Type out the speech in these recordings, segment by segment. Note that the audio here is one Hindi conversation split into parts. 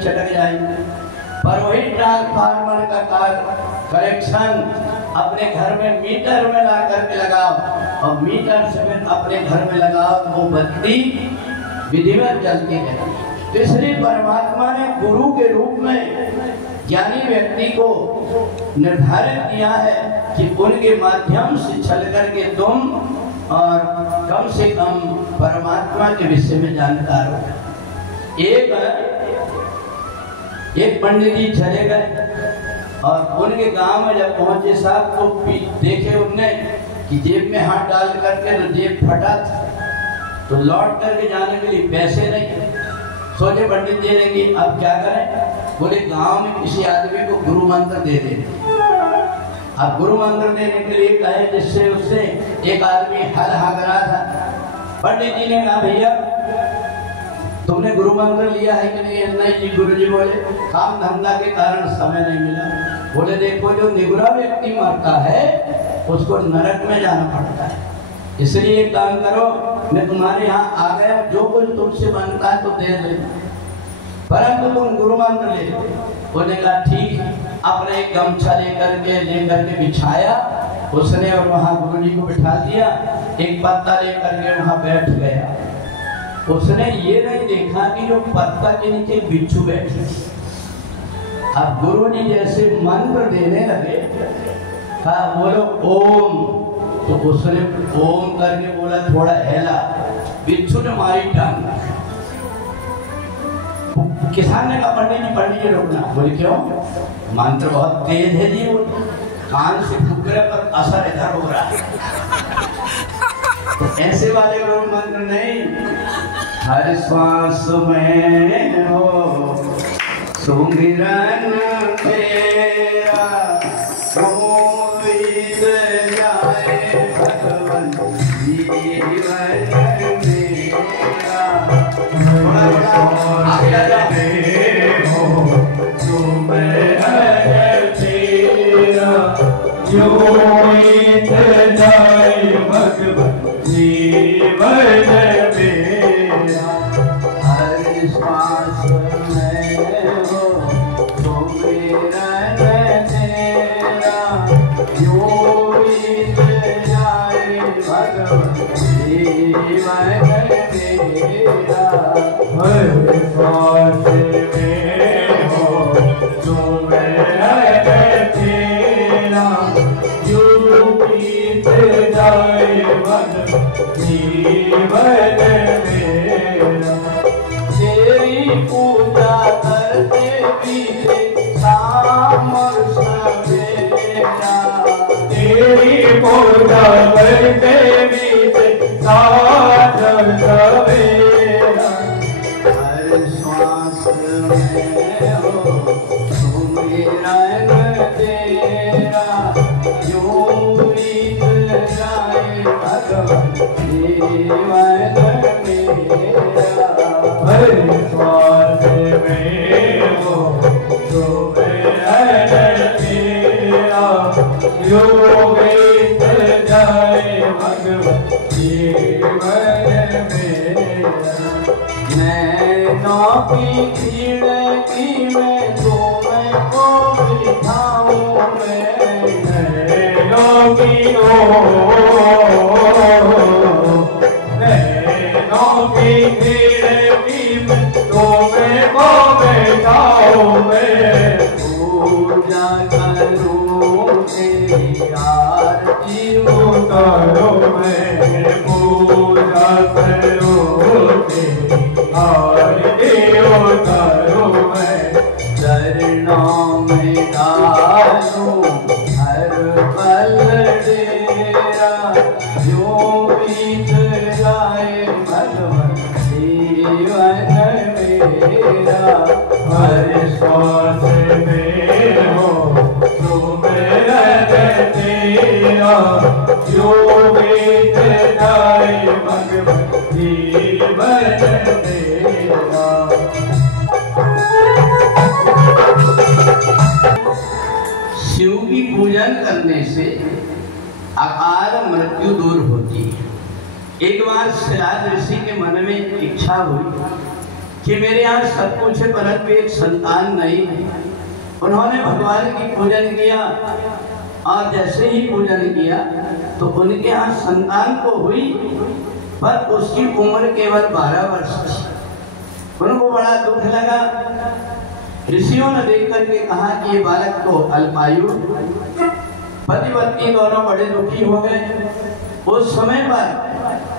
चटक जाएंगे। पर वही ट्रांसफार्मर का कनेक्शन अपने घर में मीटर में ला करके लगाओ और मीटर से फिर अपने घर में लगाओ तो वो बत्ती विधिवत जलती है। इसलिए परमात्मा ने गुरु के रूप में ज्ञानी व्यक्ति को निर्धारित किया है कि उनके माध्यम से चल करके तुम और कम से कम परमात्मा के विषय में जानकार हो। एक पंडित जी चले गए और उनके गांव में जब पहुंचे साहब तो देखे उनने कि जेब में हाथ डाल करके तो जेब फटा था, तो लौट करके जाने के लिए पैसे नहीं। सोचे पंडित जी ने कि अब क्या करें। बोले गांव में किसी आदमी को गुरु मंत्र दे दे। अब गुरु मंत्र देने के लिए कहे जिससे उससे एक आदमी हल हागरा था। पंडित जी ने कहा भैया तुमने गुरु मंत्र लिया है कि नहीं? नहीं जी। गुरु जी बोले काम धंधा के कारण समय नहीं मिला। बोले देखो जो निगुरा व्यक्ति मरता है उसको नरक में जाना पड़ता है, इसलिए एक काम करो मैं तुम्हारे यहाँ आ गया, जो कुछ तुमसे बनता है तो दे दे, परंतु तुम गुरु मंत्र ले लो। बोले कहा ठीक। अपने एक गमछा लेकर के बिछाया उसने और वहाँ गुरु जी को बिठा दिया। एक पत्ता लेकर के वहाँ बैठ गया। उसने ये नहीं देखा कि जो पत्ता के नीचे बिच्छू बैठे। अब गुरु जी जैसे मंत्र देने लगे, कहा बोलो ओम, तो उसने ओम करके बोला, थोड़ा हिला, बिच्छू ने मारी टांग। किसान ने कहा पंडित जी रुकना। बोले क्यों? मंत्र बहुत तेज है जी, कान से फूक रहे पर असर इधर हो रहा है। ऐसे वाले गुरु मंत्र नहीं। हर श्वास में हो सुमिरन तेरा, गोविंद जाए भगवन जीवन मेरा। हो सुमिरन तेरा, गोविंद जाए भगवन जीवन मेरा। हर श्वास में हो सुमिरन तेरा, गोविंद जाए भगवन जीवन मेरा। हर श्वास में हो सुमिरन तेरा, गोविंद जाए भगवन जीवन मेरा। तेरी पूजा करते बीते शाम और सवेरा, तेरी पूजा करते बीते शाम और सवेरा। हर श्वास में हो सुमिरन तेरा, गोविंद जाए भगवन जीवन मेरा। हर श्वास में हो सुमिरन तेरा, गोविंद जाए भगवन जीवन मेरा। नैनों की खिड़की में तुम्हें को बिठाऊं मैं, नैनों की खिड़की में तुम्हें को बिठाऊं मैं। पूजा करूं तेरी आरती उतारो मैं, पूजा करूं तेरी आरती उतारो मैं। चरणों में डालूं हर पल तेरा, गोविंद जाए भगवन जीवन मेरा। हर श्वास में हो सुमिरन तेरा, गोविंद जाए भगवन जीवन मेरा। शिव की पूजन करने से अकाल मृत्यु दूर होती है। एक बार श्राद्ध ऋषि के मन में इच्छा हुई कि मेरे यहाँ सब कुछ है परंतु एक संतान नहीं है। उन्होंने भगवान की पूजन किया और जैसे ही पूजन किया तो उनके यहाँ संतान तो हुई, पर उसकी उम्र केवल 12 वर्ष थी। उनको बड़ा दुख लगा। ऋषियों ने देख करके कहा कि ये बालक तो अल्पायु। पति पत्नी दोनों बड़े दुखी हो गए। उस समय पर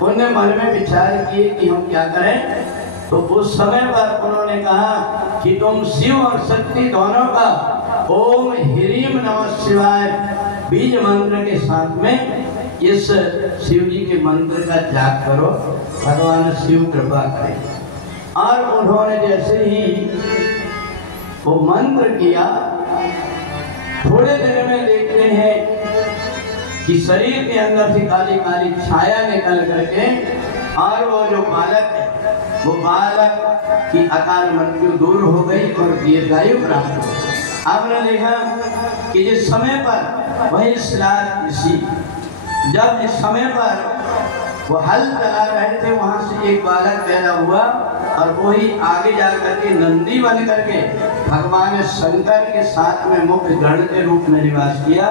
उन्होंने मन में विचार किए कि हम क्या करें। तो उस समय पर उन्होंने कहा कि तुम शिव और शक्ति दोनों का ओम ह्रीम नमः शिवाय बीज मंत्र के साथ में इस शिव जी के मंत्र का जाप करो, भगवान शिव कृपा करें। और उन्होंने जैसे ही वो मंत्र किया, थोड़े दिन में देखते हैं कि शरीर के अंदर से काली काली छाया निकल करके और वो जो बालक है वो बालक की अकाल मृत्यु दूर हो गई और दीर्घायु प्राप्त हो गई। आपने देखा कि जिस समय पर वही श्राद्ध ऋषि जब इस समय पर वो हल चला रहे थे, वहां से एक बालक पैदा हुआ और वही आगे जाकर के नंदी बन करके भगवान शंकर के साथ में मुख्य गण के रूप में निवास किया।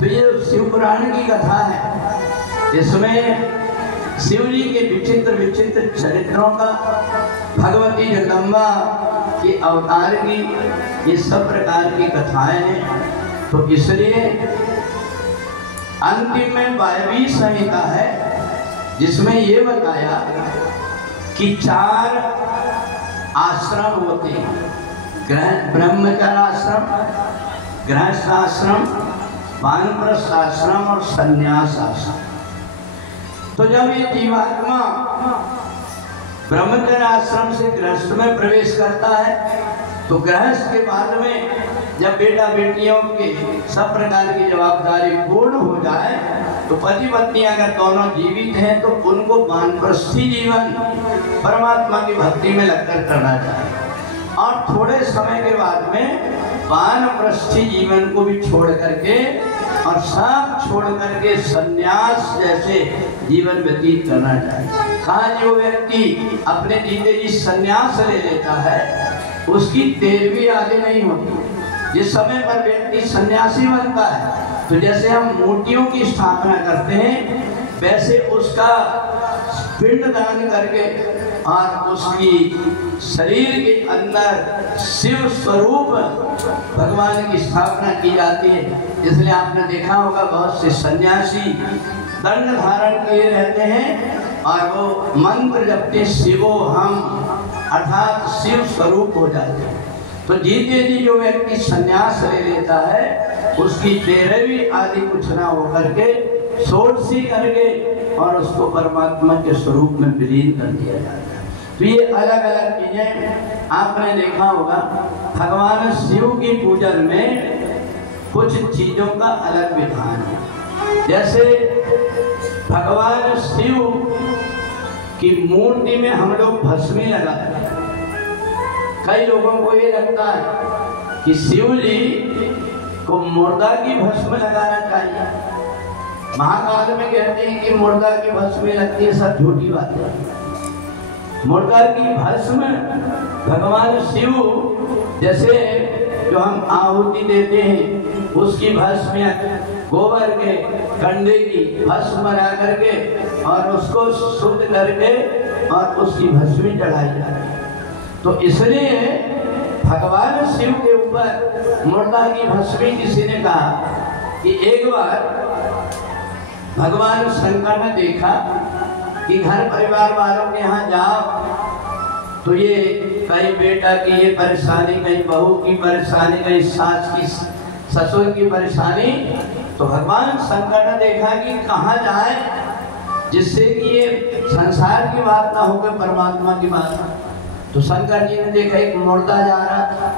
तो ये शिव पुराण की कथा है। इसमें शिव जी के विचित्र विचित्र चरित्रों का, भगवती जगदम्बा के अवतार की, ये सब प्रकार की कथाएं हैं। तो इसलिए अंतिम में 22वीं संहिता है जिसमें ये बताया कि 4 आश्रम होते हैं, ब्रह्मचर्य आश्रम, गृहस्थ आश्रम, वानप्रस्थ आश्रम और संन्यास आश्रम। तो जब ये जीवात्मा ब्रह्मचर्य आश्रम से गृहस्थ में प्रवेश करता है तो गृहस्थ के बाद में जब बेटा बेटियों के सब प्रकार की जवाबदारी पूर्ण हो जाए तो पति पत्नी अगर दोनों जीवित हैं तो उनको वानप्रस्थी जीवन परमात्मा की भक्ति में लगकर करना चाहिए। और थोड़े समय के बाद में वानप्रस्थी जीवन को भी छोड़ करके और सब छोड़ करके संन्यास जैसे जीवन व्यतीत करना चाहिए। कहा जो व्यक्ति अपने जीते जी संन्यास ले लेता है उसकी देर भी आगे नहीं होती। जिस समय पर व्यक्ति सन्यासी बनता है तो जैसे हम मूर्तियों की स्थापना करते हैं वैसे उसका पिंड दान करके और उसकी शरीर के अंदर शिव स्वरूप भगवान की स्थापना की जाती है। इसलिए आपने देखा होगा बहुत से सन्यासी दंड धारण किए रहते हैं और वो मंत्र जपते शिवो हम, अर्थात शिव स्वरूप हो जाते हैं। तो जीते जी जो व्यक्ति संन्यास ले लेता है उसकी तेरहवीं आदि कुछ ना हो करके षोडशी करके और उसको परमात्मा के स्वरूप में विलीन कर दिया जाता है। तो ये अलग अलग चीजें आपने देखा होगा। भगवान शिव की पूजन में कुछ चीजों का अलग विधान है। जैसे भगवान शिव की मूर्ति में हम लोग भस्मी लगाते हैं। कई लोगों को ये लगता है कि शिव जी को मुर्दा की भस्म लगाना चाहिए। महाकाल में कहते हैं कि मुर्दा की भस्म लगती है, सब झूठी बात है। मुर्दा की भस्म भगवान शिव जैसे जो हम आहुति देते हैं उसकी भस्म गोबर के कंडे की भस्म बना करके और उसको शुद्ध करके और उसकी भस्मी चढ़ाई जाती है। तो इसलिए भगवान शिव के ऊपर मुर्दा की भस्मी किसी ने कहा कि एक बार भगवान शंकर ने देखा कि घर परिवार वालों के यहाँ जाओ तो ये कहीं बेटा की ये परेशानी, कहीं बहू की परेशानी, कहीं सास की ससुर की परेशानी। तो भगवान शंकर ने देखा कि कहाँ जाए जिससे कि ये संसार की बात ना होकर परमात्मा की बात ना। तो शंकर जी ने देखा एक मुर्दा जा रहा था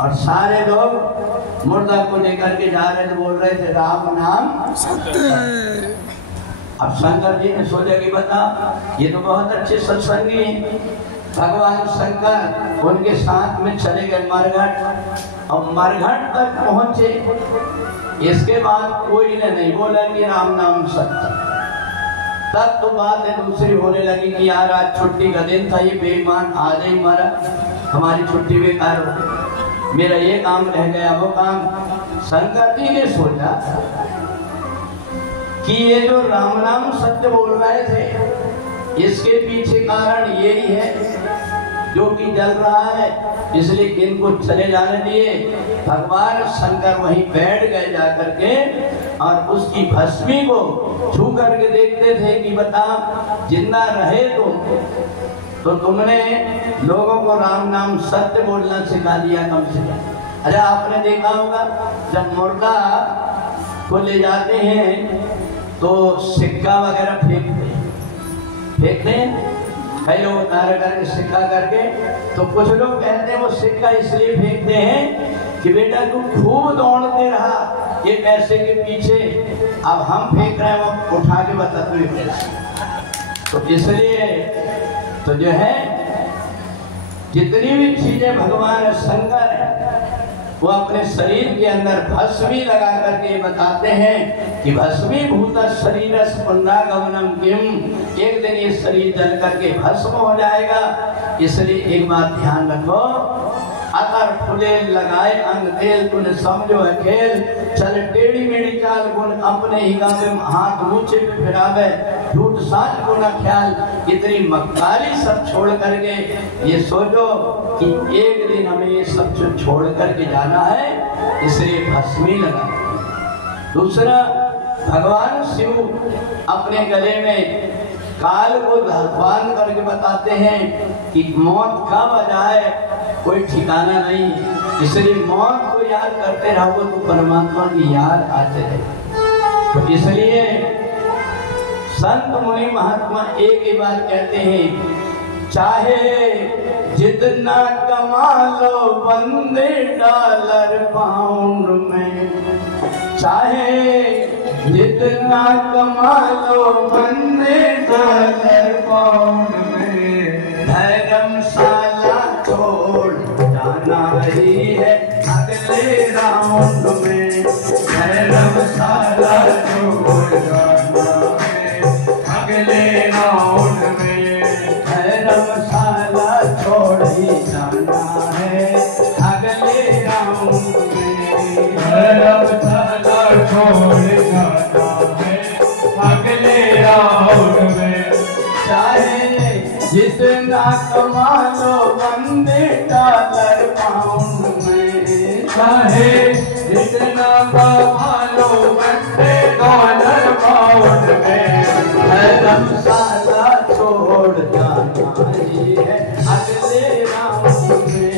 और सारे लोग मुर्दा को लेकर के जा रहे थे, बोल रहे थे राम नाम सत्य। अब शंकर जी ने सोचा कि बता ये तो बहुत अच्छे सत्संगी हैं। भगवान शंकर उनके साथ में चले गए मरघट और मरघट तक पहुंचे। इसके बाद कोई ने नहीं बोला कि राम नाम सत्य। तब तो बात है दूसरी होने लगी कि यार आज छुट्टी का दिन था, ये बेईमान आज ही मारा, हमारी छुट्टी बेकार हो गई, मेरा ये काम रह गया वो काम। शंकर जी ने सोचा कि ये जो राम नाम सत्य बोल रहे थे इसके पीछे कारण यही है जो कि जल रहा है, इसलिए इनको चले जाने दिए। भगवान शंकर वहीं बैठ गए जाकर के और उसकी भस्मी को छू करके देखते थे कि बता जिंदा रहे तो तुमने लोगों को राम नाम सत्य बोलना सिखा दिया कम से कम। अरे आपने देखा होगा जब मुर्दा को ले जाते हैं तो सिक्का वगैरह फेंकते हैं, कई लोग उतार करके सिक्का करके, तो कुछ लोग कहते हैं वो सिक्का इसलिए फेंकते हैं कि बेटा तू खूब दौड़ते रहा ये पैसे के पीछे, अब हम फेंक रहे हैं वो उठा के बता तू ये पैसे। तो इसलिए तो जो है जितनी भी चीजें भगवान शंकर है वो अपने शरीर के अंदर भस्मी लगा करके बताते हैं कि भस्मी भूत शरीर पुनरागमनम किम, एक दिन ये शरीर जल करके भस्म हो जाएगा। इसलिए एक बात ध्यान रखो, अतर फुले लगाए अंग तेल तूने समझो है खेल, चल टेढ़ी मेढ़ी चाल गुण अपने ही गावे हाथ ऊंचे पे फिरावे, झूठ साच को न ख्याल, इतनी मक्कारी सब छोड़ करके ये सोचो कि एक दिन हमें ये सब छोड़ करके जाना है, इसलिए भस्मी लगा। दूसरा, भगवान शिव अपने गले में काल को बांध करके बताते हैं कि मौत कब आ जाए कोई ठिकाना नहीं, इसलिए मौत को याद करते रहो तो परमात्मा की याद आते रहे। तो इसलिए संत मुनि महात्मा एक ही बात कहते हैं, चाहे जितना कमा लो बंदे डॉलर पाउंड में, चाहे जितना कमा लो बंदे डॉलर पाउंड में, धर्मशाला छोड़ जाना ही है अगले राउंड में, धर्मशाला छोड़ जाना है अगले राउंड में, धर्मशाला छोड़ ही जाना है अगले राउंड में, धर्मशाला छोड़ जाना है अगले राउंड में, चाहे जितना कमा लो बंदे डॉलर पाउंड में, चाहे जितना कमा लो बंदे डॉलर पाउंड में, धर्मशाला छोड़ जाना ही है अगले राउंड में,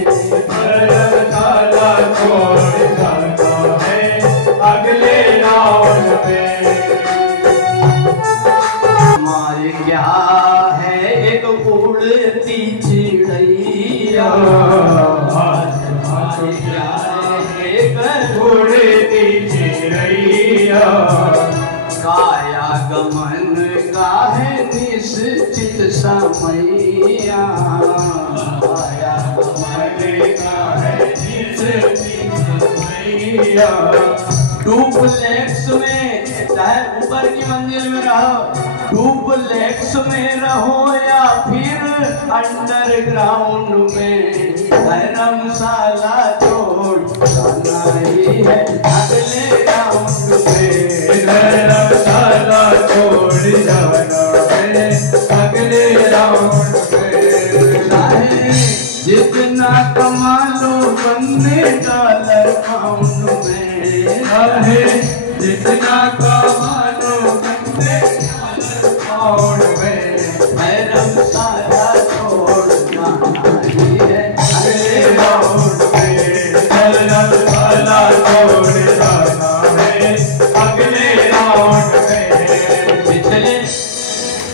धर्मशाला छोड़ जाना है अगले राउंड में। हमारे क्या है एक उड़ती चिड़ैया, हमारे क्या है एक उड़ती चिड़ैया, काया गमन का है निश्चित समैया, काया गमन का है निश्चित समैया, डुप्लेक्स में चाहे ऊपर की मंजिल में रहो, डुप्लेक्स में रहो या फिर अंडरग्राउंड में, धर्मशाला छोड़ जाना ही है अगले राउंड में, धर्मशाला छोड़ जाना है अगले राउंड में, चाहे जितना कमा लो बंदे डॉलर पाउंड में, चाहे जितना कमा लो बंदे डॉलर पाउंड में, धर्मशाला छोड़ जाना ही है अगले राउंड में, धर्मशाला छोड़ जाना है अगले राउंड में।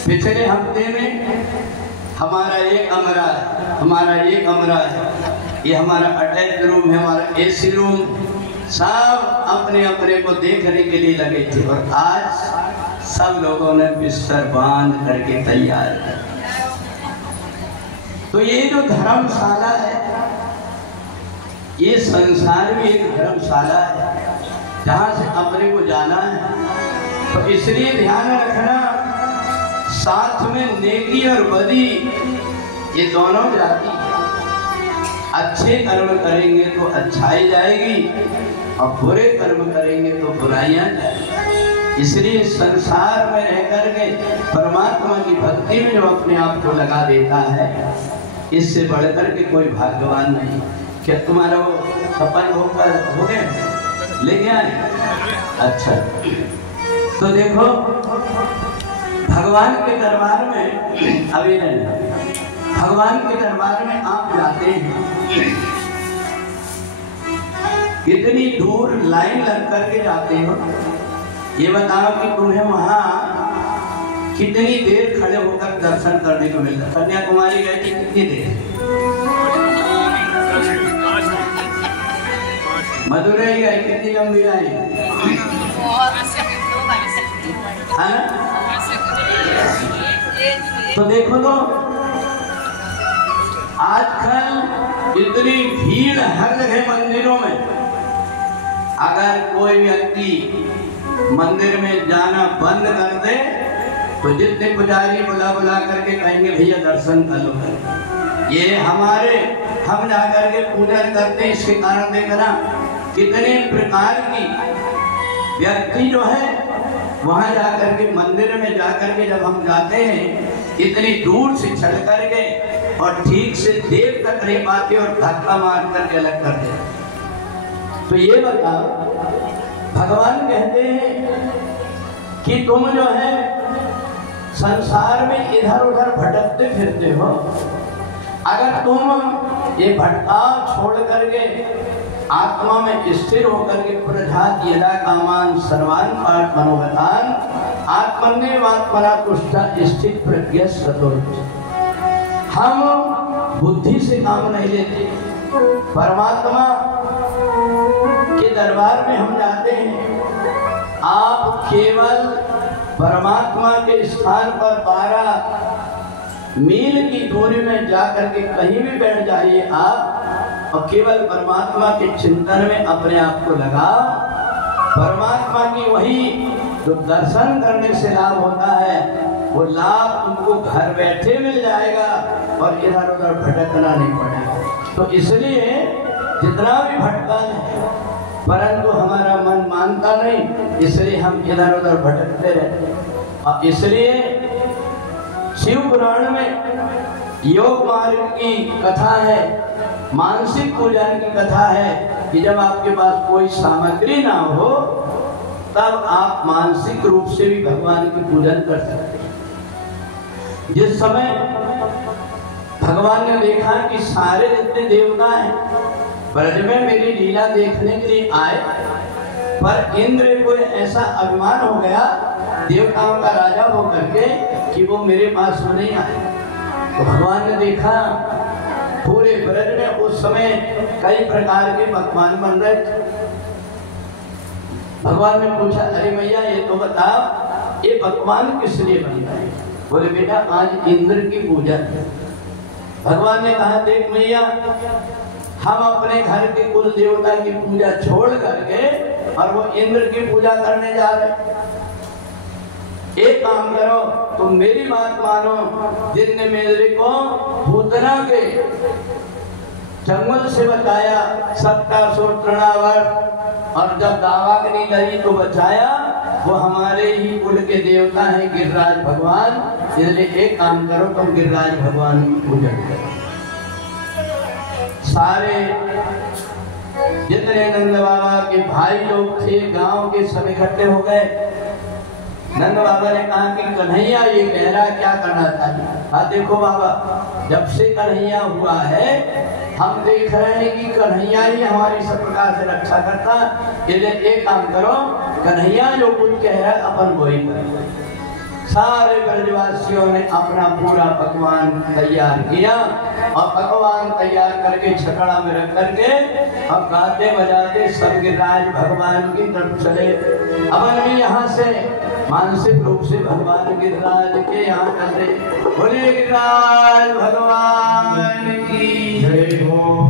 पिछले हफ्ते में हमारा ये कमरा है, ये हमारा अटैच रूम है, हमारा एसी रूम, सब अपने अपने को देखने के लिए लगे थे और आज सब लोगों ने बिस्तर बांध करके तैयार है। तो ये जो धर्मशाला है ये संसार भी एक धर्मशाला है जहाँ से अपने को जाना है। तो इसलिए ध्यान रखना साथ में नेकी और बदी, ये दोनों जाती है। अच्छे कर्म करेंगे तो अच्छाई जाएगी और बुरे कर्म करेंगे तो बुराइयां जाएंगी। इसलिए संसार में रह करके परमात्मा की भक्ति में जो अपने आप को लगा देता है, इससे बढ़कर के कोई भाग्यवान नहीं। क्या तुम्हारा वो सपन हो गए लेके आए? अच्छा, तो देखो भगवान के दरबार में अभी नहीं, भगवान के दरबार में आप जाते हैं, इतनी दूर लाइन लग करके जाते हो, ये बताओ कि तुम्हें वहां कितनी देर खड़े होकर दर्शन करने को मिलता? कन्याकुमारी गए थे कितनी देर? मदुरई गए कितनी लंबी लाइन? तो देखो तो आजकल इतनी भीड़ हर जगह मंदिरों में। अगर कोई व्यक्ति मंदिर में जाना बंद कर दे तो जितने पुजारी बुला बुला करके कहेंगे भैया दर्शन कर लो। ये हम जाकर के पूजा करते, इसके कारण देखना कितने प्रकार की व्यक्ति जो है वहां जाकर के मंदिर में जाकर के जब हम जाते हैं इतनी दूर से चल करके और ठीक से देर तक नहीं पाते और धक्का मार करके अलग कर देते। तो ये बताओ, भगवान कहते हैं कि तुम जो है संसार में इधर उधर भटकते फिरते हो, अगर तुम ये भटकाव छोड़ करके आत्मा में स्थिर होकर के प्रजात यदा कामान सर्वान पाठ मनोगतान आत्मन्यवात्मना तुष्टा स्थित प्रज्ञ सतोष। हम बुद्धि से काम नहीं लेते, परमात्मा के दरबार में हम जाते हैं। आप केवल परमात्मा के स्थान पर 12 मील की दूरी में जाकर के कहीं भी बैठ जाइए आप, और केवल परमात्मा के चिंतन में अपने आप को लगाओ। परमात्मा की वही जो दर्शन करने से लाभ होता है, वो लाभ तुमको घर बैठे मिल जाएगा और इधर उधर भटकना नहीं पड़ेगा। तो इसलिए जितना भी भटका है, परंतु हमारा मन मानता नहीं, इसलिए हम इधर उधर भटकते रहते हैं। और इसलिए शिव पुराण में योग मार्ग की कथा है, मानसिक पूजन की कथा है कि जब आपके पास कोई सामग्री ना हो तब आप मानसिक रूप से भी भगवान की पूजन कर सकते हैं। जिस समय भगवान ने देखा कि सारे जितने देवता हैं ब्रज में मेरी लीला देखने के लिए आए, पर इंद्र को ऐसा अभिमान हो गया देवताओं का राजा होकर के कि वो मेरे पास में नहीं आए। तो भगवान ने देखा पूरे ब्रज में उस समय कई प्रकार के पकवान बन रहे थे। भगवान ने पूछा, अरे मैया ये तो बताओ ये पकवान किस लिए बन रहे हैं? बोले बेटा आज इंद्र की पूजा है। भगवान ने कहा, देख मैया हम अपने घर के कुल देवता की पूजा छोड़ करके और वो इंद्र की पूजा करने जा रहे। एक काम करो, तुम मेरी बात मानो, जिनने मेरे को भूतना के जंगल से बचाया, सबका तृणावर, और जब दावाग्नि लगी तो बचाया, वो हमारे ही कुल के देवता हैं गिरिराज भगवान। इसलिए एक काम करो, तुम गिरिराज भगवान की पूजा करो। सारे जितने नंद बाबा के भाई लोग थे गांव के सब इकट्ठे हो गए। नंद बाबा ने कहा कि कन्हैया ये कह रहा क्या करना चाहिए? हाँ देखो बाबा, जब से कन्हैया हुआ है हम देख रहे हैं कि कन्हैया ही हमारी सब प्रकार से रक्षा करता। इसलिए एक काम करो, कन्हैया जो कुछ कह रहा है अपन वही करो। सारे ब्रजवासियों ने अपना पूरा पकवान तैयार किया और पकवान तैयार करके छकड़ा में रख करके अब गाते बजाते सब गिरिराज भगवान की तरफ चले। अपन भी यहाँ से मानसिक रूप से भगवान गिरिराज के यहाँ चलते। बोले गिरिराज भगवान की जय हो।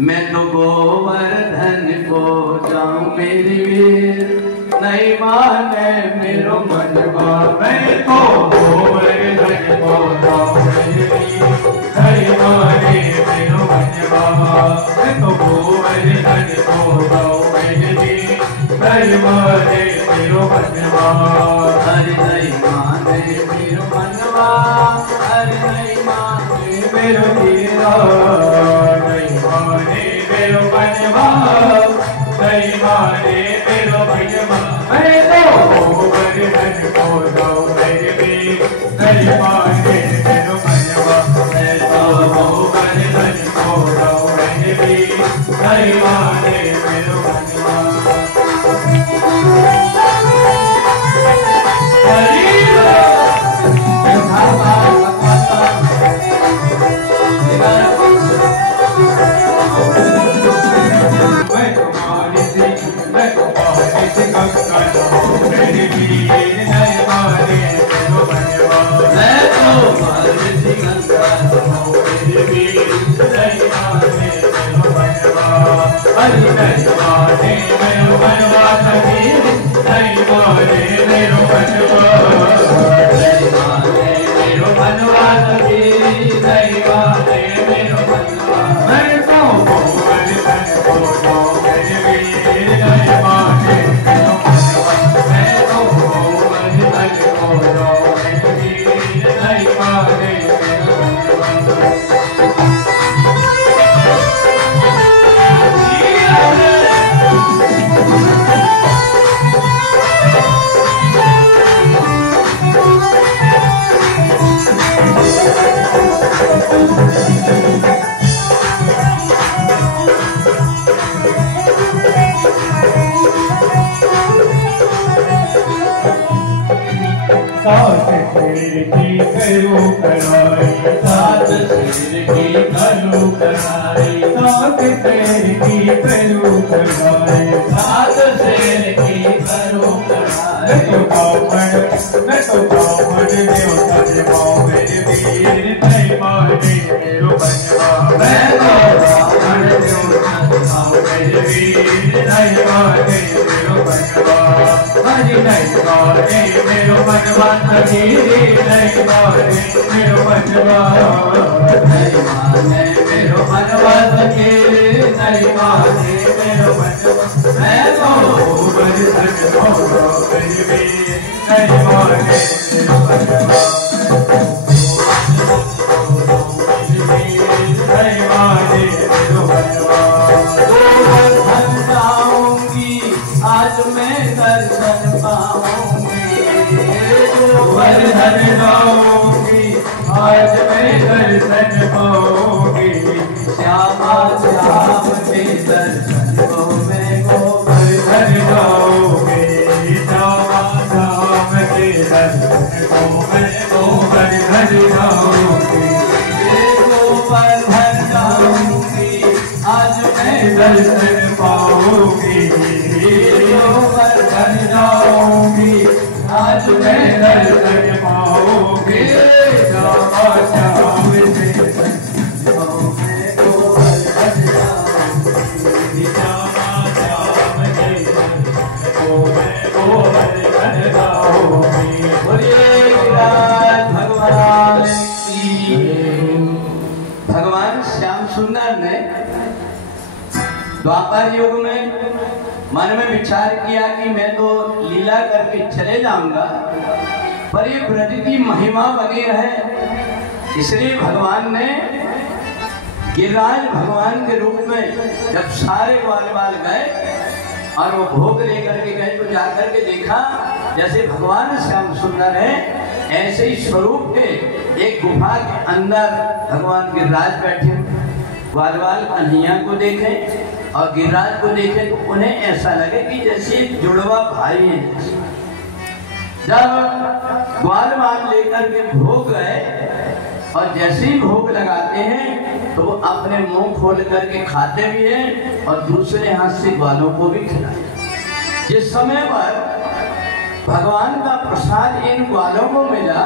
मैं तो गोवर्धन को जाऊं मेरी वीर, नहीं माने मेरो मनवा मैं तो गोवर्धन को नहीं माने मेरो मनवा मैं तो गोवर्धन को नहीं माने मेरो मनवा अरे नहीं माने मेरो मनवा अरे नहीं माने मेरो जीरा नहीं माने मेरो मनवा नहीं माने मेरो मनवा मैं तो गोवर्धन को नहीं माने मेरो मनवा मैं तो गोवर्धन को नहीं माने मेरो मनवा द्वापर युग में मन में विचार किया कि मैं तो लीला करके चले जाऊंगा, पर ये ब्रज की महिमा बनी रहे, इसलिए भगवान ने गिरिराज भगवान के रूप में जब सारे ग्वाल बाल गए और वो भोग लेकर के गए तो जाकर के देखा जैसे भगवान श्याम सुंदर है ऐसे ही स्वरूप के एक गुफा के अंदर भगवान गिरिराज बैठे। ग्वाल बाल कन्हैया को देखे और गिरिराज को देखे तो उन्हें ऐसा लगे कि जैसे जुड़वा भाई हैं। जब ग्वाल बाल लेकर के भोग गए और जैसे ही भोग लगाते हैं तो वो अपने मुंह खोल करके खाते भी हैं और दूसरे हाथ से ग्वालों को भी खिलाते। जिस समय पर भगवान का प्रसाद इन ग्वालों को मिला,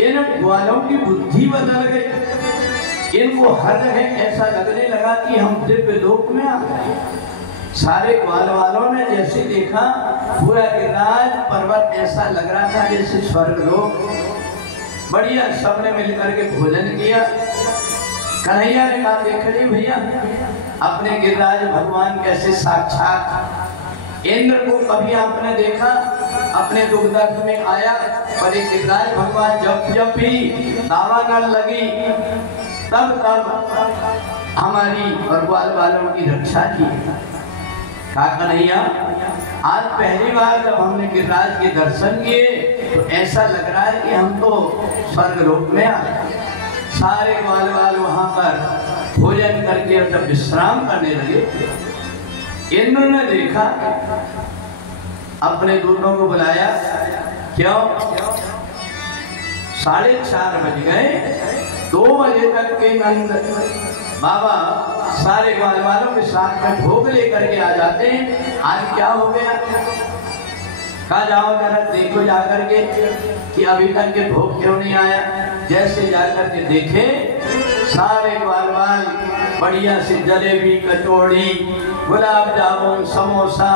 इन ग्वालों की बुद्धि बदल गई, इनको हर जगह ऐसा लगने लगा कि हम दिव्य लोक में आ गए। सारे ग्वाल वालों ने जैसे देखा पूरा गिरिराज पर्वत ऐसा लग रहा था जैसे स्वर्ग लोक। बढ़िया सबने मिलकर के भोजन किया। कन्हैया ने कहा देखिए भैया अपने गिरिराज भगवान कैसे साक्षात। इंद्र को कभी आपने देखा अपने दुख दर्द में आया, पर एक गिरिराज भगवान जब भी दावा न लगी तब हमारी और ग्वाल वालों की रक्षा की। कहा कन्हैया आज पहली बार जब हमने गिरिराज के दर्शन किए तो ऐसा लग रहा है कि हम तो स्वर्ग लोक में आए। सारे ग्वाल वाल वहां पर भोजन करके और जब विश्राम करने लगे, इंद्र ने देखा, अपने दूतों को बुलाया। क्यों? 4:30 बज गए, 2 बजे तक के नंद बाबा सारे ग्वाल वालों के साथ में भोग लेकर के आ जाते हैं। आज क्या हो गया? कहा जाओ जरा देखो जाकर के कि अभी तक के भोग क्यों नहीं आया। जैसे जाकर के देखे सारे ग्वाल वाल बढ़िया से जलेबी, कचौड़ी, गुलाब जामुन, समोसा,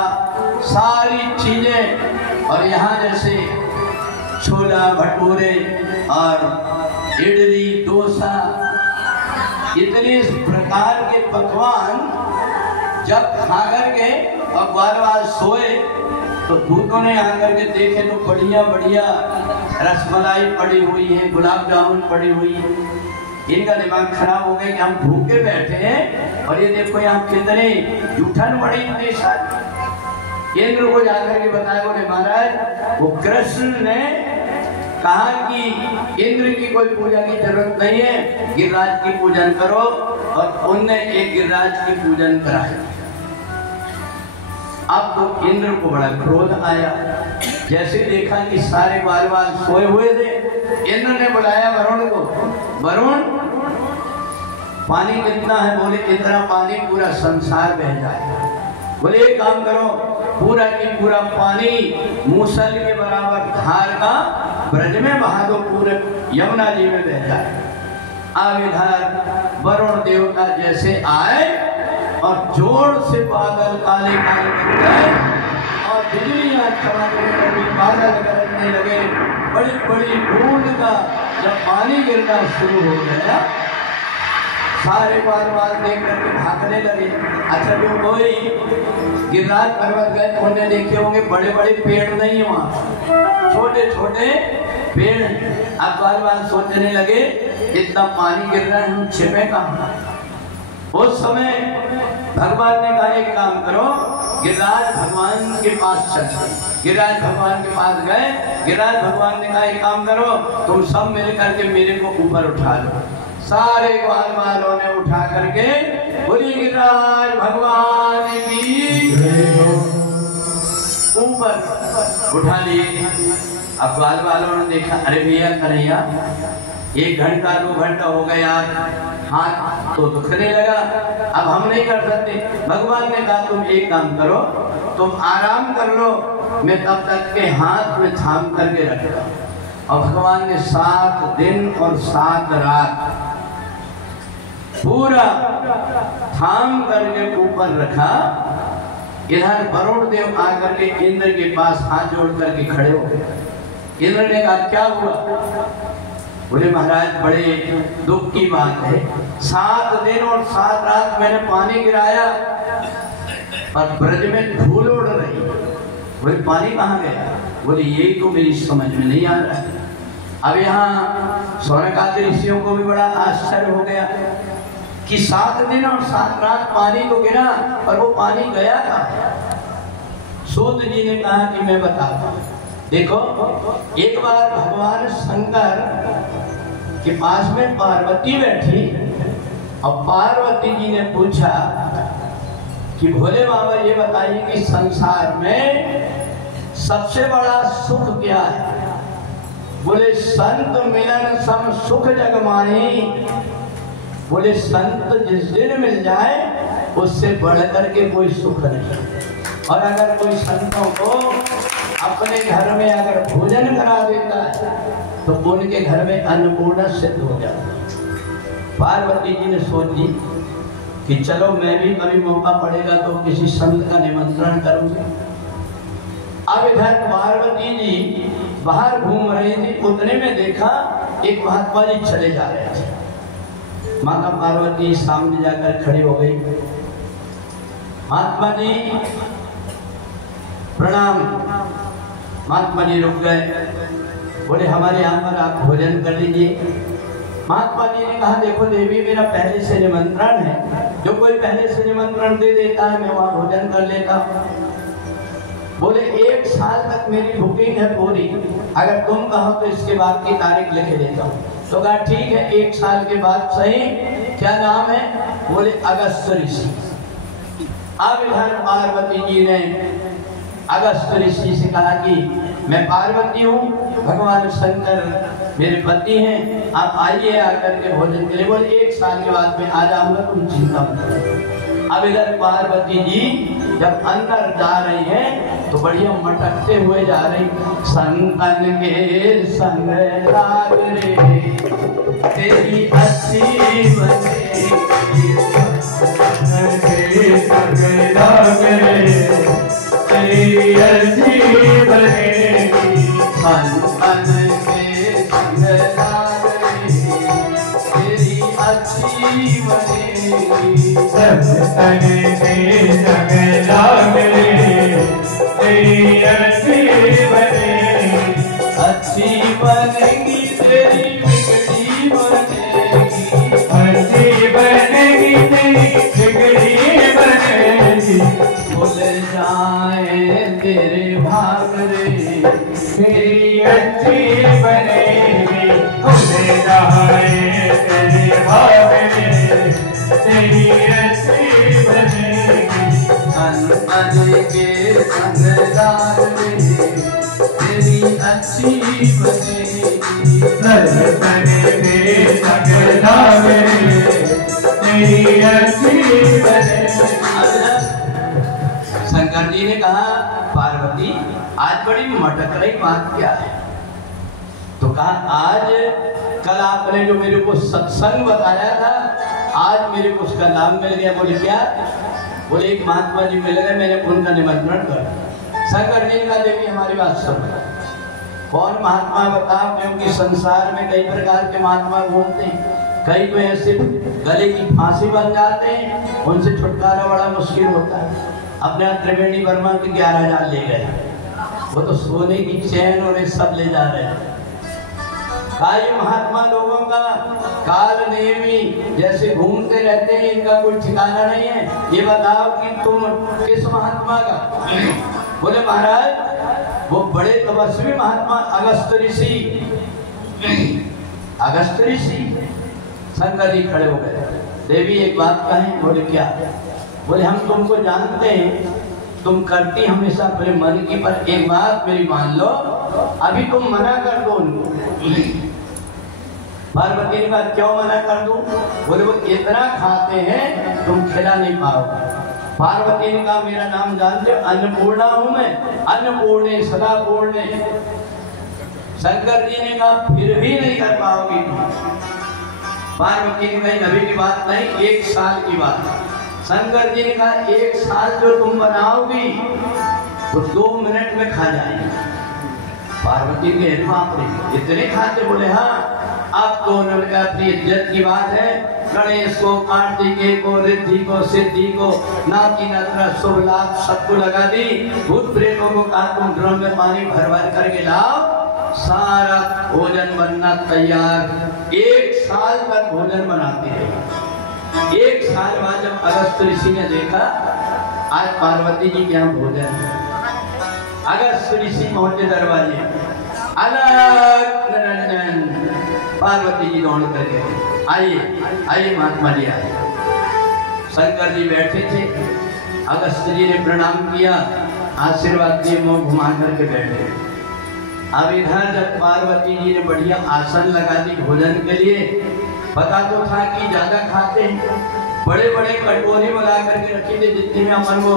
सारी चीजें, और यहाँ जैसे छोला भटूरे और इडली, डोसा, इतने प्रकार के पकवान जब खा करके और ग्वाल वाल सोए तो दूतों ने आकर के देखे तो बढ़िया बढ़िया रसमलाई पड़ी हुई है, गुलाब जामुन पड़ी हुई है। इनका दिमाग खराब हो गया कि हम भूखे बैठे हैं और ये देखो यहाँ कितने जूठन पड़ी इतनी सारी। इंद्र को जाकर के बताया, बोले महाराज वो कृष्ण ने कहा कि इंद्र की कोई पूजा की जरूरत नहीं है, गिरिराज की पूजन करो, और उनने एक गिरिराज की पूजन कराया। अब तो इंद्र को बड़ा क्रोध आया। जैसे देखा कि सारे ग्वाल वाल सोए हुए थे, इंद्र ने बुलाया वरुण को। वरुण पानी कितना है? बोले इतना पानी पूरा संसार बह जाए। बोले एक काम करो, पूरा की पूरा पानी मूसल के बराबर धार का ब्रज में बहा दो, पूरे यमुना जी में बह जाए। अब इधर वरुण देवता जैसे आए और जोर से बादल काले काले बन गए और बिजलियां चमकने लगी, बादल गरजने लगे। बड़ी बड़ी बूंद का जब पानी गिरना शुरू हो गया, सारे बार देख करके भागने लगे। अच्छा जो कोई गिरिराज पर्वत गए उन्हें देखे होंगे बड़े बड़े पेड़ नहीं है वहाँ, छोटे छोटे पेड़। अब बार सोचने लगे इतना पानी गिर रहा है, हम छिपे कहाँ? उस समय भगवान ने कहा एक काम करो, गिरिराज भगवान के पास चलते। गिरिराज भगवान के पास गए। गिरिराज भगवान ने कहा एक काम करो, तुम सब मिल करके मेरे को ऊपर उठा लो। सारे ग्वाल वालों ने उठा करके बोली गिरिराज भगवान की ऊपर उठा लिए। अब ग्वाल वालों ने देखा, अरे भैया कन्हैया 1 घंटा 2 घंटा हो गया, हाथ तो दुखने लगा, अब हम नहीं कर सकते। भगवान ने कहा तुम एक काम करो, तुम आराम कर लो, मैं तब तक के हाथ में थाम करके रखता। और भगवान ने 7 दिन और 7 रात पूरा थाम करके ऊपर रखा। इधर वरुण देव आकर के इंद्र के पास हाथ जोड़ करके खड़े हो गए। इंद्र ने कहा क्या हुआ? बोले महाराज बड़े दुख की बात है, 7 दिन और 7 रात मैंने पानी गिराया और ब्रज में धूल उड़ रही। बोले पानी कहाँ गया? बोले यही तो मेरी समझ में नहीं आ रहा है। अब यहाँ सौनकादि ऋषियों को भी बड़ा आश्चर्य हो गया कि 7 दिन और 7 रात पानी तो गिरा और वो पानी गया था। सूत जी ने कहा कि मैं बताता हूँ। देखो एक बार भगवान शंकर के पास में पार्वती बैठी और पार्वती जी ने पूछा कि भोले बाबा ये बताइए कि संसार में सबसे बड़ा सुख क्या है? बोले संत मिलन सम सुख जग माही। बोले संत जिस दिन मिल जाए उससे बढ़कर के कोई सुख नहीं। और अगर कोई संतों को अपने घर में अगर भोजन करा देता है तो उनके घर में अन्नपूर्णा सिद्ध हो जाता है। पार्वती जी ने सोची कि चलो मैं भी कभी मौका पड़ेगा तो किसी संत का निमंत्रण करूंगी। अब इधर पार्वती जी बाहर घूम रही थी, उतने में देखा एक महात्मा जी चले जा रहे थे। माता पार्वती सामने जाकर खड़ी हो गई। महात्मा जी प्रणाम। महात्मा जी रुक गए, बोले हमारे यहाँ पर आप भोजन कर लीजिए। महात्मा जी ने कहा देखो देवी, मेरा पहले से निमंत्रण है, जो कोई पहले से निमंत्रण दे देता है मैं वहाँ भोजन कर लेता हूँ। बोले 1 साल तक मेरी बुकिंग है पूरी, अगर तुम कहो तो इसके बाद की तारीख लिख देता हूँ। तो कहा ठीक है 1 साल के बाद सही। क्या नाम है? बोले अगस्त ऋषि। अब इधर पार्वती जी ने अगस्त ऋषि से कहा कि मैं पार्वती हूँ, भगवान शंकर मेरे पति हैं, आप आइए आकर के भोजन के लिए। बोले 1 साल के बाद में आ जाऊंगा, तुम चिंता मत करो। अब इधर पार्वती जी जब अंदर जा रही हैं तो बढ़िया मटकते हुए जा रही। संतन के संग लाग रे तेरी अच्छी बनेगी, संतन के संग लाग रे तेरी अच्छी बनेगी, संतन के संग लाग रे तेरी अच्छी बनेगी, संतन के संग लाग रे तेरी अच्छी बनेगी, अच्छी बनेगी तेरी बिगड़ी बनेगी, अच्छी बनेगी तेरी बिगड़ी बनेगी, भूल जाए तेरे भाग रे तेरी अच्छी बनेगी, भूल जाए तेरे भाग रे तेरी अच्छी बनेगी, संतन के संग लाग रे तेरी अच्छी बनेगी, संतन के संग लाग रे तेरी अच्छी बनेगी। शंकर जी ने कहा पार्वती आज बड़ी मटक रही बात क्या है? तो कहा आज कल आपने जो मेरे को सत्संग बताया था, आज मेरे को उसका नाम मिल गया। बोले क्या? बोले एक महात्मा जी मिल गए, मैंने उनका निमंत्रण कर। शंकर जी का देवी हमारी बात सुन। कौन महात्मा बताओ, क्योंकि संसार में कई प्रकार के महात्मा घूमते हैं, कई तो ऐसे गले की फांसी बन जाते हैं, उनसे छुटकारा बड़ा मुश्किल होता है। अपने त्रिवेणी वर्मा के 11,000 ले गए, वो तो सोने की चैन और सब ले जा रहे हैं। काई महात्मा लोगों का काल नेमी जैसे घूमते रहते हैं, इनका कोई ठिकाना नहीं है। ये बताओ कि तुम किस महात्मा का? बोले महाराज वो बड़े तपस्वी महात्मा अगस्त ऋषि। अगस्त ऋषि। शंकर जी खड़े हो गए। देवी एक बात कहें? बोले क्या? बोले हम तुमको जानते हैं, तुम करती हमेशा अपने मन की, पर एक बात मेरी मान लो, अभी तुम मना कर दो उनको। पार्वती ने कहा क्यों मना कर दूं? बोले वो इतना खाते हैं तुम खिला नहीं पाओगे। पार्वती ने कहा मेरा नाम जानते हो, अन्नपूर्णा हूं मैं, अन्नपूर्णे सदा पूर्णे। शंकर जी ने कहा फिर भी नहीं कर पाओगी। पार्वती ने कहा अभी की बात नहीं, 1 साल की बात। शंकर जी ने कहा 1 साल जो तुम बनाओगी वो 2 मिनट में खा जाएंगे। पार्वती के बाप रे इतने खाते? बोले हाँ। अब तो उन्होंने अपनी इज्जत की बात है, गणेश को, कार्तिकेय को, रिद्धि को, सिद्धि को, नाती नतरा शुभ लाभ सबको लगा दी। भूत प्रेतों को कहा तुम ड्रम में पानी भर भर करके लाओ, सारा भोजन बनना तैयार। 1 साल तक भोजन बनाते रहे। 1 साल बाद जब अगस्त ऋषि ने देखा आज पार्वती जी के यहाँ भोजन है, अगस्त ऋषि पहुंचे दरवाजे। अलग निरंजन पार्वती जी दौड़ करके आइए आइए महात्मा जी आइए। शंकर जी बैठे थे, अगस्त जी ने प्रणाम किया, आशीर्वाद दिए, मुंह घुमा करके बैठे। अब इधर जब पार्वती जी ने बढ़िया आसन लगा दी भोजन के लिए, पता तो था कि ज्यादा खाते हैं, बड़े बड़े कटोरी बना करके रखी थी, जितनी में अपन वो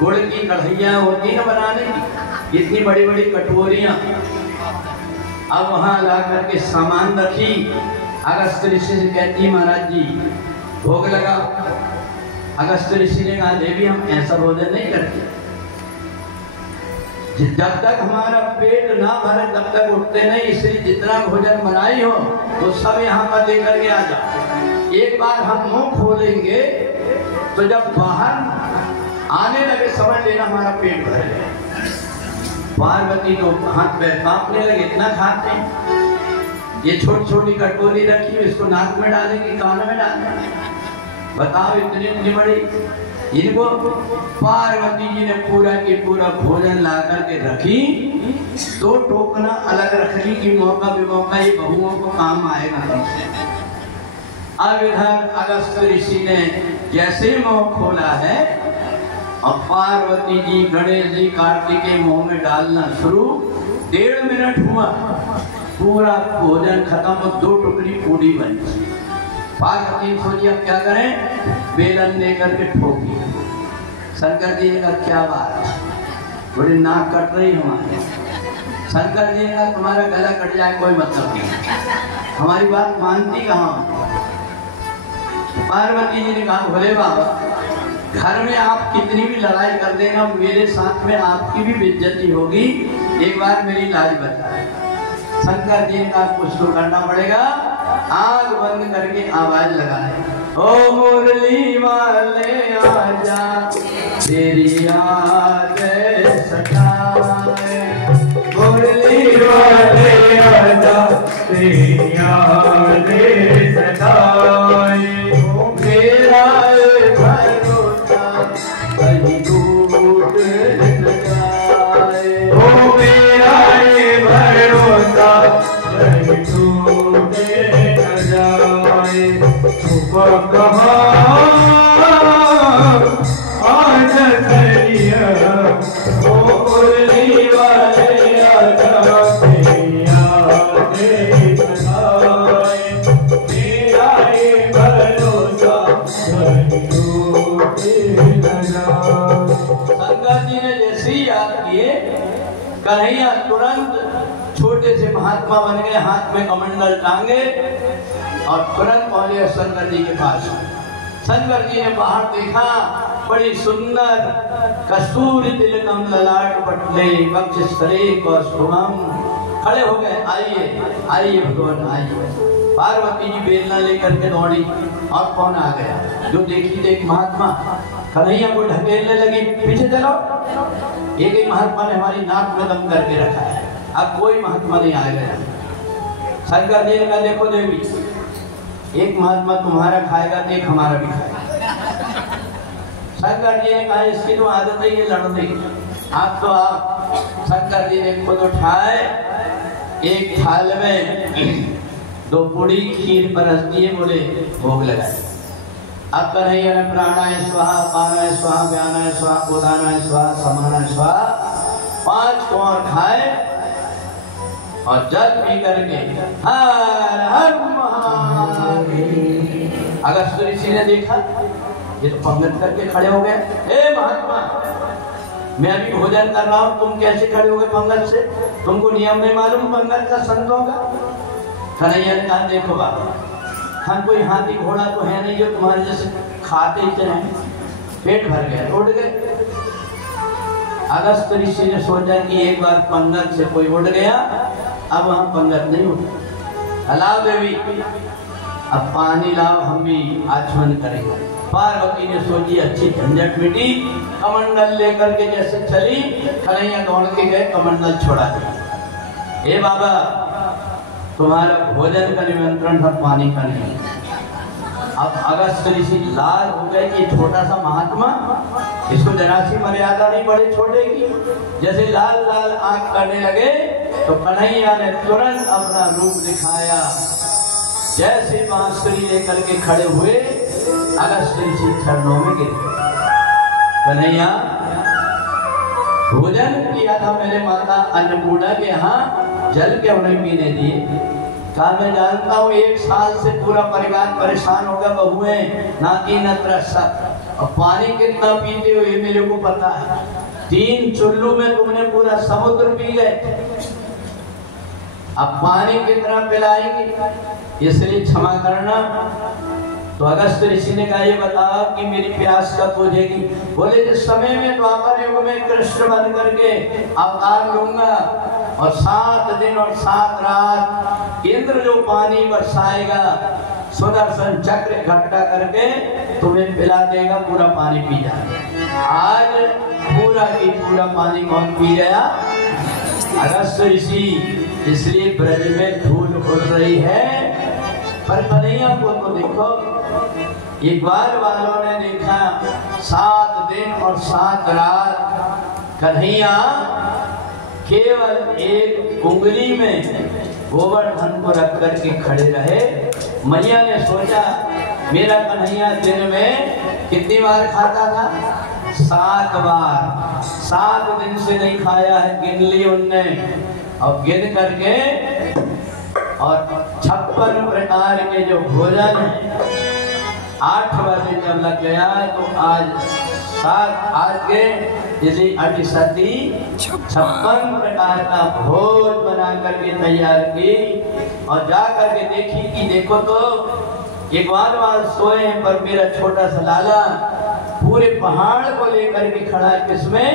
गुड़ की कढ़ैया होती है बनाने की, इतनी बड़ी बड़ी कटोरियां। अब वहां ला करके सामान रखी। अगस्त ऋषि से कहती महाराज जी भोग लगा। अगस्त ऋषि ने कहा देवी हम ऐसा भोजन नहीं करते, जब तक हमारा पेट ना भरे तब तक उठते नहीं, इसलिए जितना भोजन बनाई हो वो सब यहाँ पर लेकर के आ जाओ। एक बार हम मुंह खोलेंगे तो जब बाहर आने लगे समझ लेना हमारा पेट भर गया। पार्वती तो हाथ पैर कांपने लगे, इतना खाते हैं। ये छोटी छोटी कटोरी रखी हुई, इसको नाक में डालेंगे, कान में डालेंगे, बताओ इतनी बड़ी। इनको पार्वती जी ने पूरा की पूरा भोजन ला करके रखी, 2 टोकना अलग रखनी की मौका बेमौका ये बहुओं को काम आएगा। अब इधर अगस्त ऋषि ने जैसे मुंह खोला है और पार्वती जी गणेश जी कार्तिकेय मुंह में डालना शुरू, 1.5 मिनट हुआ पूरा भोजन खत्म, 2 टुकड़ी पूरी बनी। पार्वती सोची अब क्या करें, बेलन लेकर के ठोकी। शंकर जी ने कहा क्या बात, बड़ी नाक कट रही हमारी। शंकर जी ने कहा तुम्हारा गला कट जाए कोई मतलब नहीं, हमारी बात मानती कहाँ। पार्वती जी ने कहा भोले बाबा, घर में आप कितनी भी लड़ाई कर देना, मेरे साथ में आपकी भी बेइज्जती होगी, एक बार मेरी लाज बता। शंकर जी ने कहा कुछ तो करना पड़ेगा, आग बंद करके आवाज लगाए, ओ मुरली वाले आजा तेरी याद सताए, मुरली वाले आजा तेरी याद सताए, मेरा भरोसा कहीं टूट न जाए, ओ मेरा भरोसा कहीं टूट न जाए, कहा आज करिया ओ मुरली वाले आजा तेरी याद सताए, मेरा भरोसा कहीं टूट न जाए। शंकर जी ने जैसे ही याद किए, कन्हैया तुरंत छोटे से महात्मा बन गए, हाथ में कमंडल टांगे और तुरंत पहुंचे शंकर जी के पास। शंकर जी ने बाहर देखा, बड़ी सुंदर कस्तूरी तिलकम ललाट पटले वक्षस्थले कौस्तुभम। खड़े हो गए, आइए आइए भगवान आइए। पार्वती जी बेलना लेकर के दौड़ी और कौन आ गया, जो देखी देख महात्मा कन्हैया को ढकेलने लगी, पीछे चलो। एक महात्मा ने हमारी नाक में दम करके रखा है, अब कोई महात्मा नहीं आएगा। शंकर जी ने कहा देखो देवी, एक महात्मा तुम्हारा खाएगा तो एक हमारा भी खाएगा। शंकर जी ने कहा इसकी तो आदत है ये लड़ने, आप तो आप। शंकर जी ने खुद उठाए, एक थाल में 2 पूड़ी खीर परस दिए, बोले भोग लगाए। अब कन्हैया ने प्राणाय स्वाहा, पानाय स्वाहा, व्यानाय स्वाहा, गोदानाय स्वाहा, समानाय स्वाहा 5 कुंवर खाए और जल पी करके हर हर महादेव। अगस्त ऋषि ने देखा ये तो पंगत करके खड़े हो गए। हे महात्मा, मैं अभी भोजन कर रहा हूँ, तुम कैसे खड़े हो गए पंगत से, तुमको नियम नहीं मालूम पंगत का संतों का। कन्हैया ने कहा देखो बाबा, हम कोई हाथी घोड़ा तो है नहीं जो तुम्हारे जैसे खाते ही चले, पेट भर गया, उड़ गए। अगस्त ऋषि ने सोचा कि एक बार पंगत से कोई उड़ गया, अब वहां पंगत नहीं उठ। अलाव देवी, अब पानी लाओ, हम भी आचमन करेंगे। पार्वती ने सोची अच्छी झंझट मिटी, कमंडल लेकर के जैसे चली, कन्हैया दौड़ के गए, कमंडल छोड़ा दिया। हे बाबा, तुम्हारा भोजन का निमंत्रण था, पानी का नहीं। अब अगस्त ऋषि लाल हो गए कि छोटा सा महात्मा, इसको जरा सी मर्यादा नहीं बड़े छोटे की। जैसे लाल लाल आंख करने लगे तो कन्हैया ने तुरंत अपना रूप दिखाया। जैसे बांसुरी लेकर के खड़े हुए, अगस्त ऋषि चरणों में गिर गए। कन्हैया, भोजन किया था मेरे माता अन्नपूर्णा के यहाँ, जल क्यों नहीं पीने दिए? कहा मैं जानता हूँ 1 साल से पूरा परिवार परेशान होगा, बहुएं नाती नत्र सब, और पानी कितना पीते हो ये मेरे को पता है। 3 चुल्लू में तुमने पूरा समुद्र पी गए, अब पानी कितना पिलाएंगे, इसलिए क्षमा करना। तो अगस्त ऋषि ने कहा, ये बताओ कि मेरी प्यास कब बुझेगी? बोले, जिस समय में द्वापर युग में कृष्ण बन करके अवतार लूंगा और 7 दिन और 7 रात इंद्र जो पानी बरसाएगा, सुदर्शन चक्र इकट्ठा करके तुम्हें पिला देगा, पूरा पानी पी जाएगा। आज पूरा की पूरा पानी कौन पी गया? अगस्त ऋषि। इसलिए ब्रज में धूल उड़ रही है, पर कन्हैया को तो देखो। एक बार वालों ने देखा 7 दिन और 7 रात कन्हैया केवल एक उंगली में गोवर्धन को रख करके खड़े रहे। मैया ने सोचा, मेरा कन्हैया दिन में कितनी बार खाता था? 7 बार। 7 दिन से नहीं खाया है, गिन ली उनने। और गिन करके और 56 प्रकार के जो भोजन 8 बजे जब लग गया तो आज के यदि 56 प्रकार का भोज बना करके तैयार की और जा करके देखी कि देखो तो एक बार सोए हैं, पर मेरा छोटा सा लाला पूरे पहाड़ को लेकर के खड़ा है। किसमें?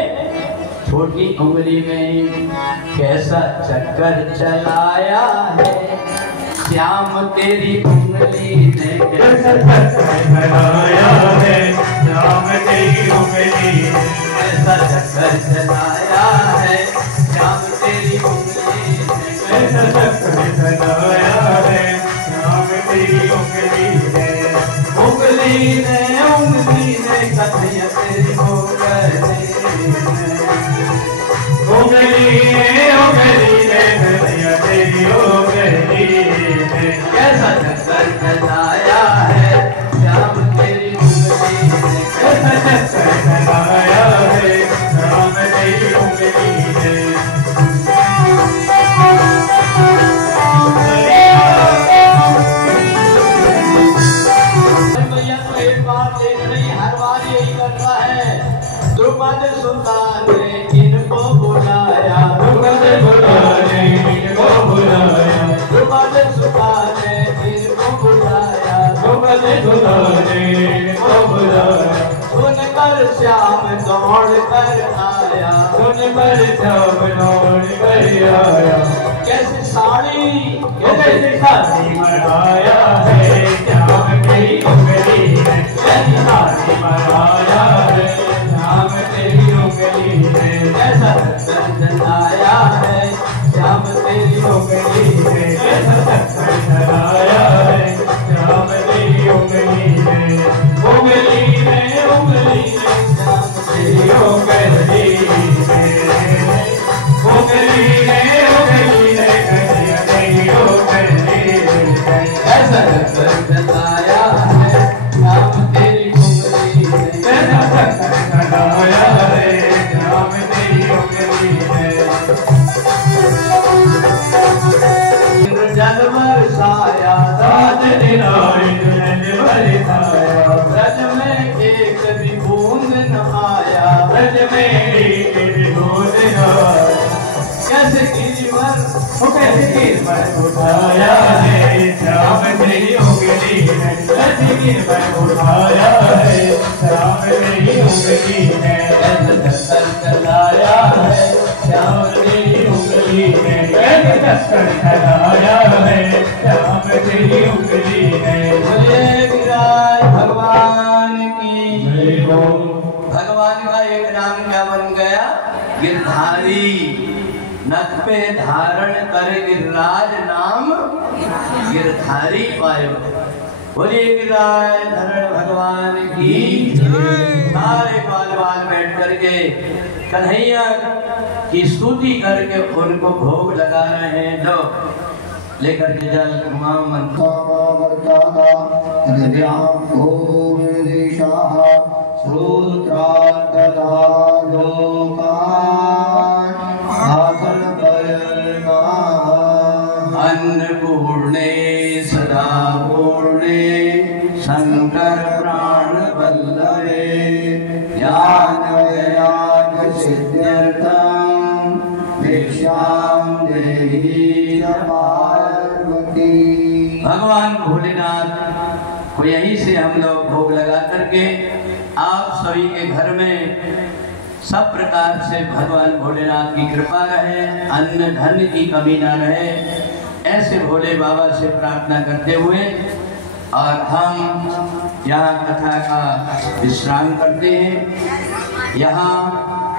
छोटी उंगली में। कैसा चक्कर चलाया है श्याम तेरी उंगली ने, कैसा चक्कर चलाया है श्याम तेरी उंगली ने, कैसा चक्कर चलाया है श्याम तेरी उंगली ने, कैसा चक्कर चलाया है श्याम तेरी उंगली ने, उंगली ने कन्हैया तेरी उंगली कन्हैया तेरी उंगली ने, कैसा चक्कर चलाया है श्याम तेरी उंगली ने, कैसा चक्कर चलाया है श्याम तेरी उंगली ने। भैया तो एक बात देख रही, हर बार यही करता है। द्रुपद सुल्तान ने इनको बुलाया, द्रुपद सुल्तान ने इनको बुलाया, द्रुपद सुल्तान ने इनको बुलाया, द्रुपद सुल्तान ने इनको बुलाया। सुनकर श्याम दौड़ कर आया, सुनकर श्याम दौड़ कर आया। कैसी साड़ी मढ़ाया है श्याम तेरी उंगली ने, कैसी साड़ी मढ़ाया है श्याम तेरी उंगली ने, कैसा चक्कर चलाया है श्याम तेरी उंगली ने, कैसा चक्कर चलाया है श्याम तेरी उंगली ने, उंगली ने श्याम तेरी उंगली ने, उंगली ने कन्हैया तेरी उंगली ने, कैसा चक्कर चलाया है श्याम तेरी उंगली ने, कैसा चक्कर चलाया है श्याम तेरी उंगली ने। जल बरसाया सात दिनाई जल बरसाया, ब्रज में एक भी बूंद न आया, ब्रज में एक भी बूंद न आया। कैसे गिरवर उठाया है श्याम तेरी उंगली ने, कैसे गिरवर उठाया है श्याम तेरी उंगली ने, कैसा चक्कर चलाया है श्याम तेरी उंगली ने, कैसा चक्कर चलाया है श्याम तेरी उंगली ने। बोले विराज भगवान की जय हो। भगवान का एक नाम क्या बन गया? गिरधारी। नख पे धारण करे गिरिराज नाम गिरधारी पायो। बोलिए गिरिराज धरण भगवान की। सारे बाल बैठ करके कन्हैया की स्तुति करके उनको भोग लगा रहे हैं। लो लेकर के जल अन्नपूर्णे सदा पूर्णे शंकर प्राण वल्लभे ज्ञान वैराग्य सिद्ध्यर्थम भिक्षाम देहि पार्वती। भगवान भोलेनाथ तो यहीं से हम लोग भोग लगा करके आप सभी के घर में सब प्रकार से भगवान भोलेनाथ की कृपा रहे, अन्न धन की कमी ना रहे, ऐसे भोले बाबा से प्रार्थना करते हुए और हम यहाँ कथा का विश्राम करते हैं। यहाँ